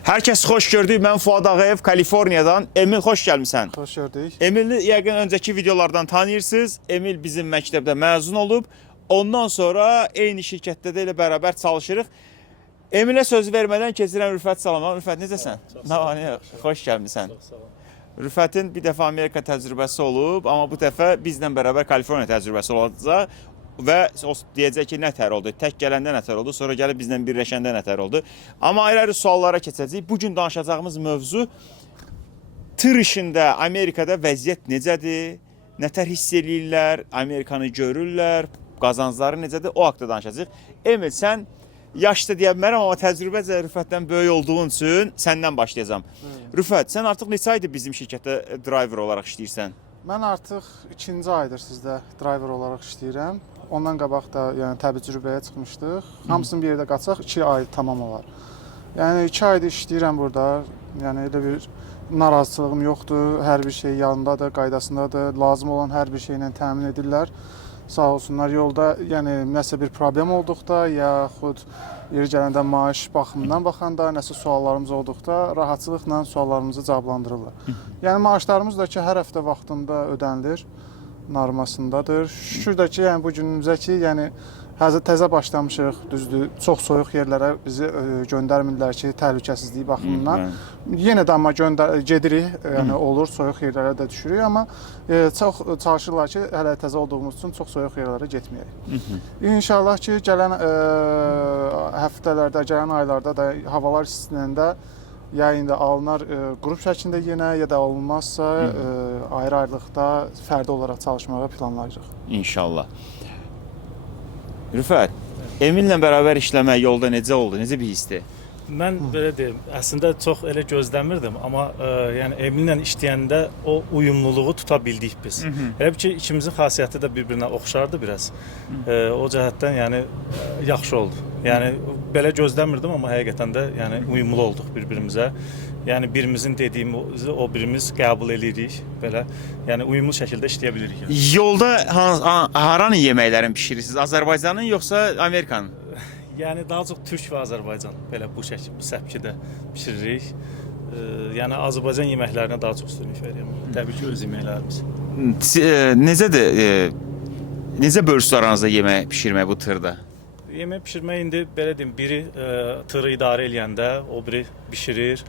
Hər kəs xoş gördük. Mən Fuad Ağayev, Kaliforniyadan. Emil, xoş gəlmisən. Xoş gördük. Emil'i yəqin öncəki videolardan tanıyırsınız. Emil bizim məktəbdə məzun olub. Ondan sonra eyni şirkətdə də ilə bərabər çalışırıq. Emilə söz vermədən keçirəm Rüfət salama. Rüfət, necəsən? Xoş gəlmisən. Çox sağ olun. Rüfətin bir dəfə Amerika təcrübəsi olub, amma bu dəfə bizlə bərabər Kaliforniya təcrübəsi olacaq. Və o deyəcək ki, nətər oldu, tək gələndə nətər oldu, sonra gəlib bizlə birləşəndə nətər oldu. Amma ayrı-ayrı suallara keçəcəyik. Bugün danışacağımız mövzu tır işində Amerikada vəziyyət necədir, nətər hiss eləyirlər, Amerikanı görürlər, qazancları necədir, o haqda danışacağıq. Emil, sən yaşlı deyə bilmərəm, amma təcrübəcə Rüfətdən böyük olduğun üçün səndən başlayacağım. Rüfət, sən artıq neçə aydır bizim şirkətdə driver olaraq işləyirsən? Mən artıq 2-ci aydır sizdə driver olaraq işləyirəm. Ondan qabaq da yəni təcrübəyə çıxmışdıq. Hamısını bir yerdə qaçaq 2 ay tamam olar. Yəni 2 aydır işləyirəm burada. Yəni elə bir narazılığım yoxdur. Hər bir şey yanındadır, qaydasındadır. Lazım olan hər bir şeylə təmin edirlər. Sağ olsunlar. Yolda yəni nəsə bir problem olduqda, yaxud yeri gələndə maaş baxımından baxanda, nəsə suallarımız olduqda rahatçılıqla suallarımızı cavablandırırlar. Yəni maaşlarımız da ki, hər həftə vaxtında ödənilir, normasındadır. Şükür də ki, yəni bu günümüzə ki, yəni təzə başlamışıq, düzdür. Çox soyuq yerlərə bizi göndərmirlər ki, təhlükəsizliyi baxımından. Yenə də amma gedirik, yəni olur, soyuq yerlərə də düşürük, amma çox çalışırlar ki, hələ təzə olduğumuz üçün çox soyuq yerlərə getməyək. İnşallah ki, gələn həftələrdə, gələn aylarda da havalar istinəndə ya indi alınar qrup şəklində yenə, ya da olmazsa ayrı-ayrılıqda fərdi olaraq çalışmağa planlayırıq. İnşallah. Rüfət, Emillə bərabər işləmək yolda necə oldu, necə bir hissdir? Mən belə deyim, əslində çox elə gözləmirdim, amma yəni Emillə işləyəndə o uyumluluğu tuta bildik biz. Elə ki, ikimizin xasiyyəti də bir-birinə oxşardı biraz. O cəhətdən yəni yaxşı oldu. Yəni belə gözləmirdim, amma həqiqətən də yəni uyumlu olduq bir-birimizə. Yəni birimizin dediyimizi o birimiz qəbul edirik. Belə yəni uyumlu şəkildə işləyə bilirik. Yəni. Yolda haranın yeməklərini bişirirsiniz? Azərbaycanın yoxsa Amerikanın? Yəni daha çox Türk və Azərbaycan belə bu səpkidə bişiririk. Yəni Azərbaycan yeməklərinə daha çox üstünlük verirəm. Təbii ki, öz yeməklərimiz. Necədir? Necə bölürsünüz aranızda yemək bişirmək bu tırda? Yemək bişirmək indi belə deyim, biri tırı idarə eləyəndə, o biri bişirir,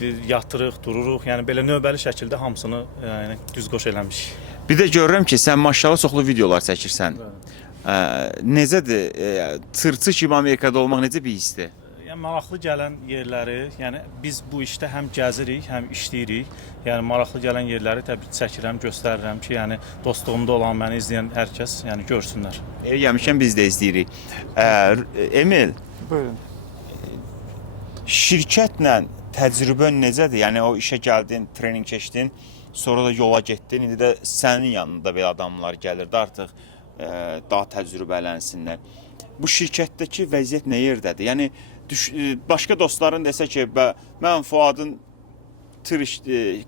bir yatırıq, dururuq. Yəni belə növbəli şəkildə hamısını yəni düz qoş eləmişik. Bir də görürəm ki, sən maşallah çoxlu videolar çəkirsən. Necədir? Tırçı kimi Amerikada olmaq necə bir hissdir? Yəni maraqlı gələn yerləri, yəni biz bu işdə həm gəzirik, həm işləyirik. Yəni maraqlı gələn yerləri təbii ki, çəkirəm, göstərirəm ki, yəni dostluğumda olan məni izləyən hər kəs yəni görsünlər. Gəlmişkən biz də izləyirik. Emil, Buyurun. şirkətlə təcrübən necədir? Yəni o işə gəldin, trening keçdin, sonra da yola getdin. İndi də sənin yanında belə adamlar gəlirdi artıq daha təcrübələnsinlər. Bu şirkətdəki vəziyyət nə yerdədir? Yəni başqa dostların desə ki, mən Fuadın tır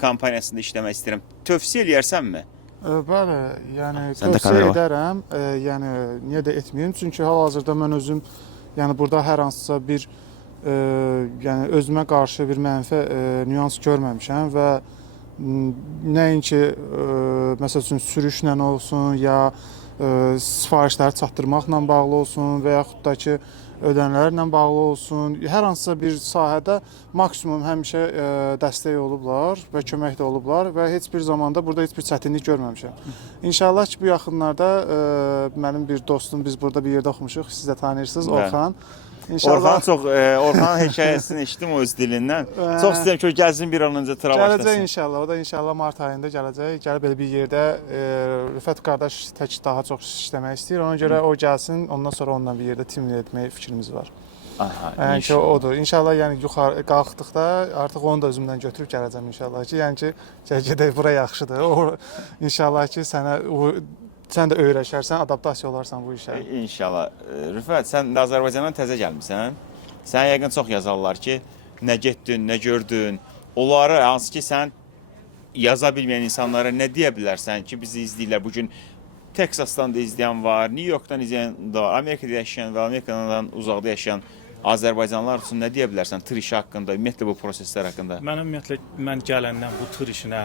kompaniyasında işləmək istəyirəm. Tövsiyə eləyərsənmi? Bəli, yəni tövsiyə edərəm. Yəni niyə də etməyim? Çünki hal-hazırda mən özüm yəni burada hər hansısa bir yəni özümə qarşı bir mənfi nüans görməmişəm və nəinki məsəl üçün sürüşlə olsun ya sifarişləri çatdırmaqla bağlı olsun və yaxud da ki ödənələrlə bağlı olsun. Hər hansısa bir sahədə maksimum həmişə dəstək olublar və kömək də olublar və heç bir zamanda burada heç bir çətinlik görməmişəm. İnşallah ki bu yaxınlarda mənim bir dostum, biz burada bir yerdə oxumuşuq, siz də tanıyırsınız, Orxan. İnşallah Orxanın hekayəsini eşitdim o öz dilindən. Çox istəyirəm ki, o gəlsin bir an öncə tıra başlasın. Gələcək inşallah. O da inşallah mart ayında gələcək. Gəlib belə bir yerdə Rüfət qardaş tək daha çox işləmək istəyir. Ona görə o gəlsin, ondan sonra onunla bir yerdə timli etmək fikrimiz var. Yəni ki, odur. İnşallah yəni yuxarı qalxdıqda artıq onu da özümdən götürüb gələcəm inşallah ki. Yəni ki, gedək bura yaxşıdır. İnşallah ki, sən də öyrəşərsən, adaptasiya olarsan bu işə. İnşallah. Rüfət, sən də Azərbaycandan təzə gəlmisən. Sənə yəqin çox yazarlar ki, nə getdin, nə gördün. Onları hansı ki, sən yaza bilməyən insanlara nə deyə bilərsən ki, bizi izləyirlər bugün. Texasdan da izləyən var, New Yorkdan izləyən də var, Amerikada yaşayan və Amerikadan uzaqda yaşayan Azərbaycanlılar üçün nə deyə bilərsən tır işi haqqında, ümumiyyətlə bu proseslər haqqında? Ümumiyyətlə mən gələndən bu tır işinə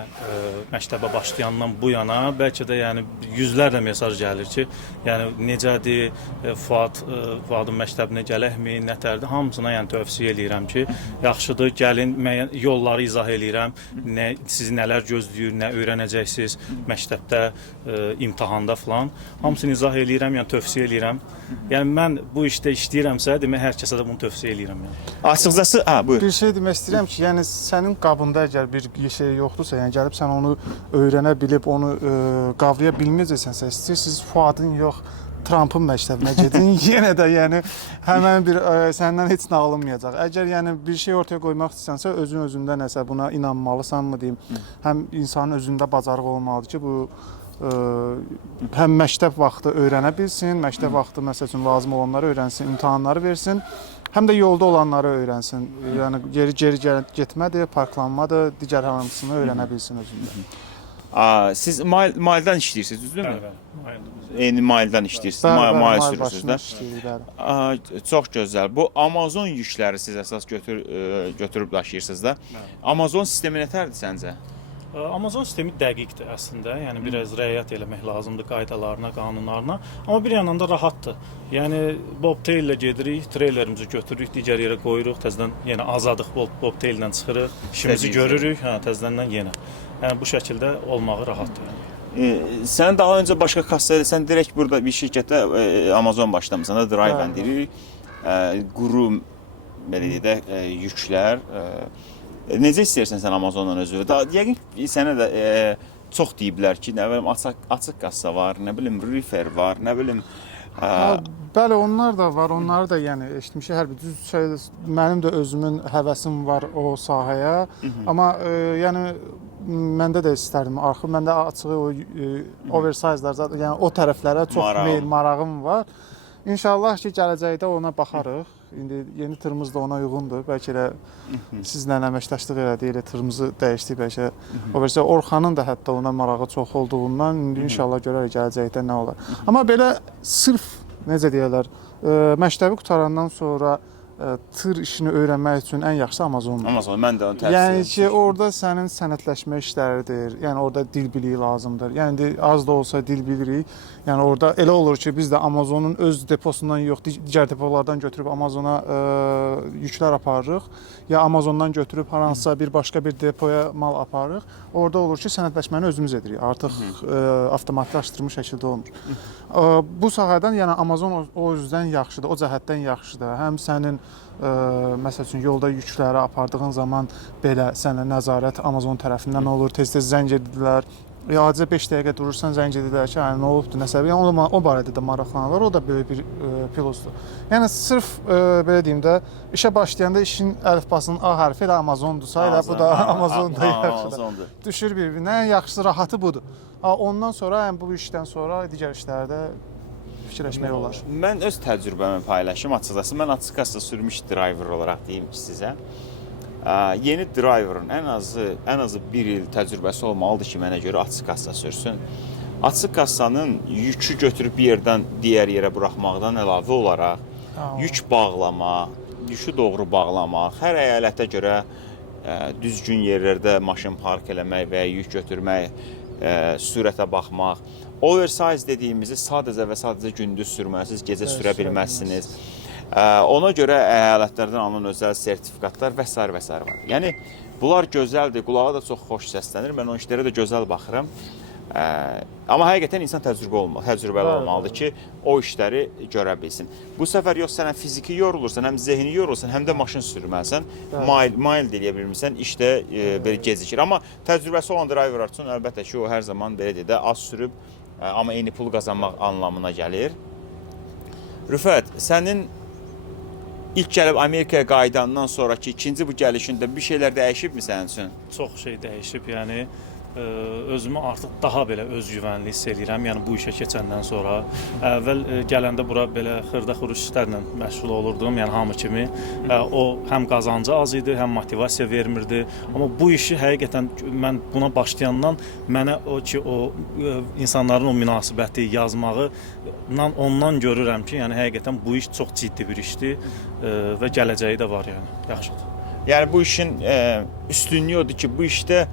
məktəbə başlayandan bu yana bəlkə də yəni yüzlərlə mesaj gəlir ki, yəni necədir Fuadın məktəbinə gələkmi, nətərdir? Hamısına yəni tövsiyə eləyirəm ki, yaxşıdır, gəlin müəyyən yolları izah eləyirəm. Sizi nələr gözləyir, nə öyrənəcəksiniz məktəbdə, imtahanda falan. Hamısını izah eləyirəm, yəni tövsiyə eləyirəm. Yəni mən bu işdə işləyirəmsə, demək hər kəsə də bunu tövsiyə eləyirəm yəni. Açıqcası, buyur. Bir şey demək istəyirəm ki, yəni sənin qabında əgər bir şey yoxdursa, yəni gəlib sən onu öyrənə bilib, onu qavraya bilməyəcəksənsə, istəyirsiniz Fuadın yox, Trumpın məktəbinə gedin, yenə də yəni həmən bir səndən heç nə alınmayacaq. Əgər yəni bir şey ortaya qoymaq istəsənsə, özündə nəsə buna inanmalısan mı deyim, həm insanın özündə bacarıq olmalıdır ki, bu həm məktəb vaxtı öyrənə bilsin, məktəb vaxtı məsəl üçün lazım olanları öyrənsin, imtahanları versin, həm də yolda olanları öyrənsin. Yəni geri getmədir, parklanmadır, digər hamısını öyrənə bilsin özündə. Siz maildən işləyirsiniz, düzdürmü? Bəli, Eyni maildən işləyirsiniz, mail sürürsünüz də. Çox gözəl. Bu Amazon yükləri siz əsas götürüb daşıyırsınız da. Amazon sistemi nətərdir səncə? Amazon sistemi dəqiqdir əslində. Yəni biraz riayət eləmək lazımdır qaydalarına, qanunlarına. Amma bir yandan da rahatdır. Yəni bobtail ilə gedirik, treylerimizi götürürük, digər yerə qoyuruq, təzədən yenə azadıq bobtaillə çıxırıq, işimizi görürük, təzədən yenə. Yəni bu şəkildə olmağı rahatdır. Sən daha öncə başqa kassayla, sən direkt burada bir şirkətdə Amazon başlamısan da, Drive deyirik, quru belə deyək də yüklər. Necə istəyirsən sən Amazondan özü? Yəqin sənə də çox deyiblər ki, nə bilim açıq kassa var, nə bilim reefer var, nə bilim. Bəli, onlar da var, onları da yəni eşitmişik. Hər bir düz şey, mənim də özümün həvəsim var o sahəyə. Amma yəni məndə də istərdim. Axı məndə açığı o oversize'lar zaten, yəni o tərəflərə çox marağım var. İnşallah ki, gələcəkdə ona baxarıq. İndi yeni tırımız da ona uyğundur. Bəlkə də sizlə əməkdaşlıq elədik, elə tırımızı dəyişdik bəlkə. O versə Orxanın da hətta ona marağı çox olduğundan indi inşallah görərik gələcəkdə nə olar. Amma belə sırf necə deyirlər, məktəbi qutarandan sonra tır işini öyrənmək üçün ən yaxşısı Amazondur. Amazon, mən də onu tövsiyə edirəm. Yəni ki, orada sənin sənədləşmə işləridir. Yəni orada dil biliyi lazımdır. Yəni az da olsa dil bilirik. Yəni orada elə olur ki, biz də Amazonun öz deposundan yox, digər depolardan götürüb Amazona yüklər aparırıq. Ya Amazondan götürüb hansısa bir başqa bir depoya mal aparırıq. Orada olur ki, sənədləşməni özümüz edirik. Artıq avtomatlaşdırılmış şəkildə olmur. Bu sahədən yəni Amazon o üzdən yaxşıdır, o cəhətdən yaxşıdır. Həm sənin məsəl üçün yolda yükləri apardığın zaman belə sənə nəzarət Amazon tərəfindən olur, tez-tez zəng edirlər. Adicə 5 dəqiqə durursan, zəng edirlər ki, nə olubdur, nəsə. Yəni o barədə də maraqlanırlar. O da belə bir pilotdur. Yəni sırf belə deyim də, işə başlayanda işin əlifbasının A hərfi elə Amazondursa, elə bu da Amazonda yaxşıdır. Düşür bir-birinə, ən yaxşısı rahatı budur. Ondan sonra, bu işdən sonra digər işlərdə fikirləşmək olar. Mən öz təcrübəmi paylaşım açıqcası. Mən açıq kassa sürmüş driver olaraq deyim ki sizə. Yeni driverın ən azı bir il təcrübəsi olmalıdır ki, mənə görə açıq kassa sürsün. Açıq kassanın yükü götürüb bir yerdən digər yerə buraxmaqdan əlavə olaraq yük bağlamaq, yükü doğru bağlamaq, hər əyalətə görə düzgün yerlərdə maşın park eləmək və ya yük götürmək, sürətə baxmaq. Oversize dediyimizi sadəcə və sadəcə gündüz sürməlisiniz, gecə sürə bilməzsiniz. Ona görə əyalətlərdən alınan özəl sertifikatlar və s. var. Yəni, bunlar gözəldir, qulağa da çox xoş səslənir. Mən o işlərə də gözəl baxıram. Amma həqiqətən insan təcrübəli olmalıdır ki, o işləri görə bilsin. Bu səfər yox, sən həm fiziki yorulursan, həm zehni yorulursan, həm də maşın sürməlisən. Mail deyə bilmirsən, işdə belə gecikir. Amma təcrübəsi olan driverlar üçün əlbəttə ki, o hər zaman belə deyə də az sürüb, amma eyni pul qazanmaq anlamına gəlir. Rüfət, sənin ilk gəlib Amerikaya qayıdandan sonraki ikinci bu gəlişində bir şeylər dəyişibmi sənin üçün? Çox şey dəyişib, yəni özümü artıq daha belə özgüvənli hiss edirəm. Yəni bu işə keçəndən sonra əvvəl gələndə bura belə xırda-xuruş işlərlə məşğul olurdum. Yəni hamı kimi o həm qazancı az idi, həm motivasiya vermirdi. Amma bu işi həqiqətən mən buna başlayandan mənə o insanların o münasibəti, yazmağı ondan görürəm ki, yəni həqiqətən bu iş çox ciddi bir işdir və gələcəyi də var, yəni yaxşıdır. Yəni bu işin üstünlüyü odur ki, bu işdə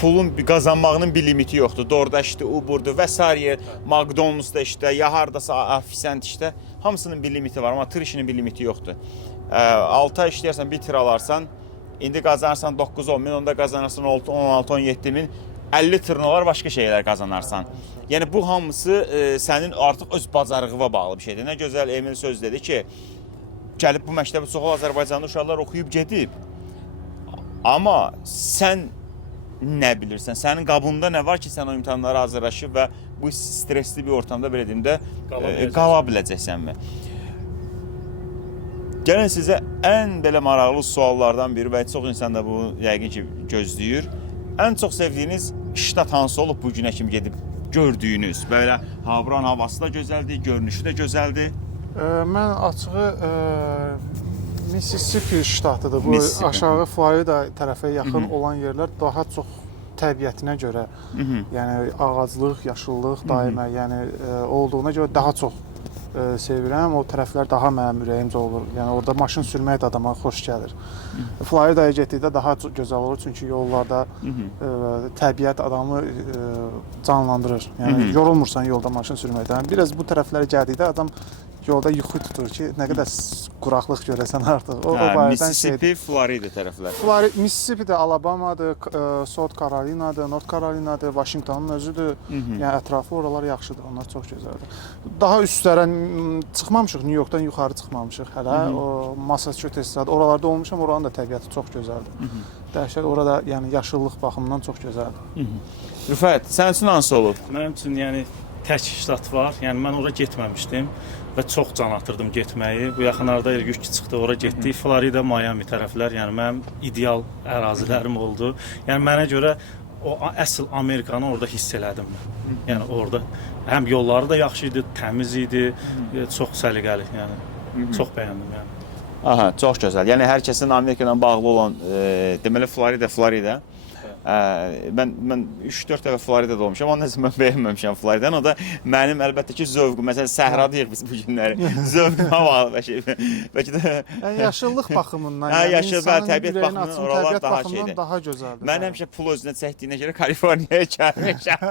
pulun qazanmağının bir limiti yoxdur. DoorDash-dır, Uber-dur və sair, McDonald's-da işdə, ya hardasa ofisant işdə hamısının bir limiti var, amma tır işinin bir limiti yoxdur. 6 ay işləyərsən, bir tır alarsan, indi qazanırsan 9-10 min, onda qazanırsan 16-17 min, 50 tırın olar, başqa şeylər qazanarsan. Yəni bu hamısı sənin artıq öz bacarığına bağlı bir şeydir. Nə gözəl Emil söz dedi ki, gəlib bu məktəbi çoxlu Azərbaycanlı uşaqlar oxuyub gedib. Amma sən nə bilirsən? Sənin qabında nə var ki, sən o imtahanlara hazırlaşıb və bu stresli bir ortamda belə deyim də qala biləcəksənmi? Gəlin sizə ən belə maraqlı suallardan biri və çox insan da bu yəqin ki gözləyir. Ən çox sevdiyiniz ştat hansı olub bu günə kimi gedib gördüyünüz? Belə Havran havası da gözəldir, görünüşü də gözəldir. Mən açığı Mississippi ştatıdır. Bu aşağı Florida tərəfə yaxın olan yerlər daha çox təbiətinə görə, yəni ağaclıq, yaşıllıq daimə, yəni olduğuna görə daha çox sevirəm. O tərəflər daha mənim ürəyimcə olur. Yəni orada maşın sürmək də adama xoş gəlir. Floridaya getdikdə daha çox gözəl olur, çünki yollarda təbiət adamı canlandırır. Yəni yorulmursan yolda maşın sürməkdən. Biraz bu tərəflərə gəldikdə adam yolda yuxu tutur ki, nə qədər quraqlıq görəsən artıq. O Mississippi, Florida tərəflər. Mississippi-də Alabamadır, South Carolina-dır, North Carolina-dır, Washingtonun özüdür. Yəni ətrafı oralar yaxşıdır, onlar çox gözəldir. Daha üstlərə çıxmamışıq, New Yorkdan yuxarı çıxmamışıq hələ. O Massachusetts-də oralarda olmuşam, oranın da təbiəti çox gözəldir. Dəhşət, orada yəni yaşıllıq baxımından çox gözəldir. Rüfət, sənin üçün hansı olub? Mənim üçün yəni tək ştat var. Yəni mən ora getməmişdim və çox can atırdım getməyi. Bu yaxınlarda yük çıxdı, ora getdik. Florida, Miami tərəflər, yəni mənim ideal ərazilərim oldu. Yəni mənə görə o əsl Amerikanı orada hiss elədim mən. Yəni orada həm yolları da yaxşı idi, təmiz idi, çox səliqəli, yəni çox bəyəndim yəni. Aha, çox gözəl. Yəni hər kəsin Amerika ilə bağlı olan deməli Florida. Mən 3-4 dəfə Floridada olmuşam, amma nəsə mən bəyənməmişəm Floridanı. O da mənim əlbəttə ki zövqüm. Məsələn, səhradayıq biz bu günləri. Zövqümə bağlı bəlkə də yaşıllıq baxımından, yəni yaşıllıq, təbiət baxımından oralar daha şeydir. Daha gözəldir. Mən həmişə pul özünə çəkdiyinə görə Kaliforniyaya gəlmişəm.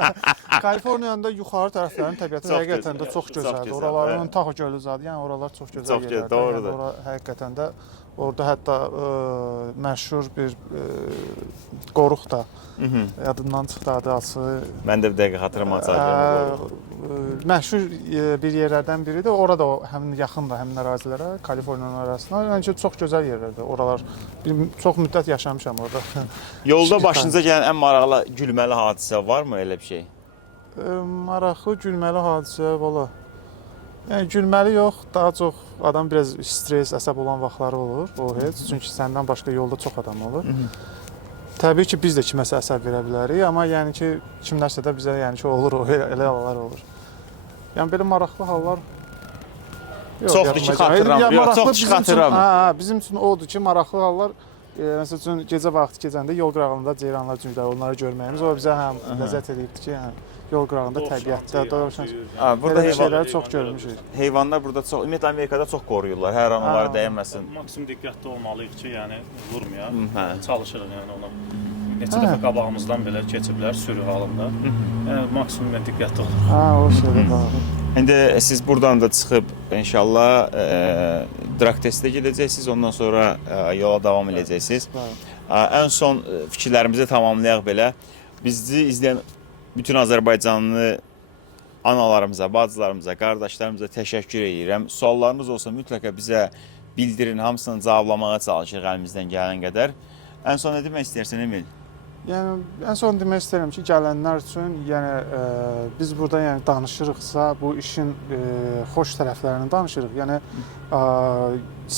Kaliforniyanın da yuxarı tərəflərin təbiəti həqiqətən də çox gözəldir. Oraların Tahoe gölü zadı, yəni oralar çox gözəl yerlərdir. Doğrudur. Ora həqiqətən də orada hətta məşhur bir qoruq da yadımdan çıxdı adı. Mən də bir dəqiqə xatırlamacağam. Məşhur bir yerlərdən biridir. Orada həmin yaxındır həmin ərazilərə, Kaliforniyanın arasına. Yəni çox gözəl yerlərdir. Oralar çox müddət yaşamışam orada. Yolda başınıza gələn ən maraqlı gülməli hadisə varmı elə bir şey? Maraqlı gülməli hadisə valla. Yəni gülməli yox, daha çox adam biraz stres, əsəb olan vaxtları olur. O heç, çünki səndən başqa yolda çox adam olur. Təbii ki, biz də kiməsə əsəb verə bilərik, amma yəni ki, kimlərsə də bizə yəni ki, olur, elə hallar olur. Yəni belə maraqlı hallar çoxdur ki, xatırlamıram. Yox, çox ki, xatırlamıram. Bizim üçün odur ki, maraqlı hallar məsəl üçün gecə vaxtı gecəndə yol qırağında ceyranlar cümlər, onları görməyimiz o bizə həm ləzzət edirdi ki, yol qırağında təbiətdə dovşan. Burada şeyləri çox görmüşük. Heyvanlar burada çox, ümumiyyətlə Amerikada çox qoruyurlar. Hər an onlara dəyməsin. Maksimum diqqətli olmalıyıq ki, yəni vurmayaq. Çalışırıq yəni ona. Neçə dəfə qabağımızdan belə keçiblər sürü halında. Yəni maksimum diqqətli oluruq. O şeydə var. İndi siz buradan da çıxıb inşallah drag testə gedəcəksiniz, ondan sonra yola davam edəcəksiniz. Ən son fikirlərimizi tamamlayaq belə. Bizi izləyən bütün Azərbaycanlı analarımıza, bacılarımıza, qardaşlarımıza təşəkkür edirəm. Suallarınız olsa mütləqa bizə bildirin, hamısını cavablamağa çalışırıq əlimizdən gələn qədər. Ən son nə demək istəyirsən Emil? Yəni ən son demək istəyirəm ki, gələnlər üçün, yəni biz burada yəni danışırıqsa, bu işin xoş tərəflərini danışırıq. Yəni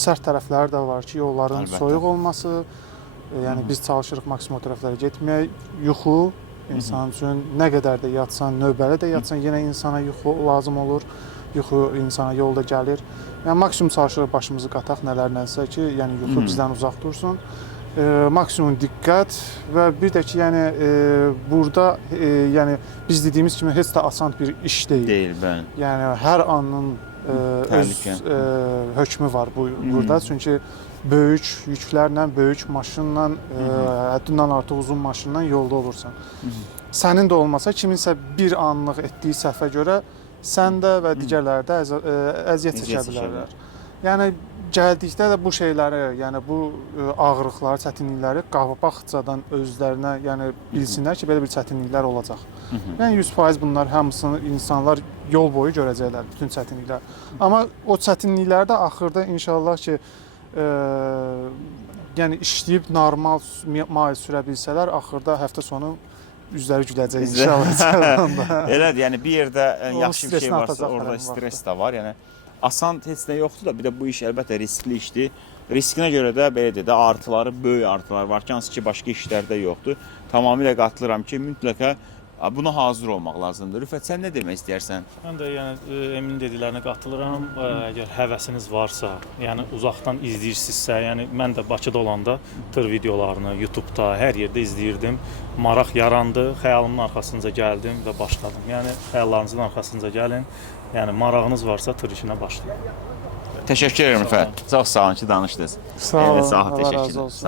sərt tərəfləri də var ki, yolların soyuq olması, yəni biz çalışırıq maksimum o tərəflərə getməyə, yuxu, İnsan üçün nə qədər də yatsan, növbəli də yatsan, yenə insana yuxu lazım olur. Yuxu insana yolda gəlir. Yəni maksimum çalışırıq başımızı qataq nələrlənsə ki, yəni yuxu bizdən uzaq dursun. Maksimum diqqət və bir də ki, yəni burada yəni biz dediyimiz kimi heç də asan bir iş deyil. Deyil, bəli. Yəni hər anın öz hökmü var burada. Çünki böyük yüklərlə, böyük maşınla, həddindən artıq uzun maşınla yolda olursan. Sənin də olmasa kiminsə bir anlıq etdiyi səhvə görə sən də və digərləri də əziyyət çəkə bilərlər. Yəni gəldikdə də bu şeyləri, yəni bu ağırlıqları, çətinlikləri qabaqcadan özlərinə, yəni bilsinlər ki, belə bir çətinliklər olacaq. Yəni 100% bunlar hamısını insanlar yol boyu görəcəklər, bütün çətinliklər. Amma o çətinlikləri də axırda inşallah ki, yəni işləyib normal mail sürə bilsələr, axırda həftə sonu üzləri güləcək inşallah. Elədir, yəni bir yerdə yaxşı bir şey varsa, orada stres də var. Yəni asan heç nə yoxdur da, bir də bu iş əlbəttə riskli işdir. Riskinə görə də belə deyə də artıları, böyük artılar var ki, hansı ki başqa işlərdə yoxdur. Tamamilə qatılıram ki, mütləqa buna hazır olmaq lazımdır. Rüfət, sən nə demək istəyirsən? Mən də yəni Emin dediklərinə qatılıram. Əgər həvəsiniz varsa, yəni uzaqdan izləyirsinizsə, yəni mən də Bakıda olanda tır videolarını YouTube-da, hər yerdə izləyirdim. Maraq yarandı, xəyalımın arxasınca gəldim və başladım. Yəni xəyallarınızın arxasınca gəlin. Yəni marağınız varsa tır işinə başlayın. Təşəkkür edirəm Rüfət. Çox sağ olun ki, danışdınız. Sağ olun, Allah Allah razı olsun.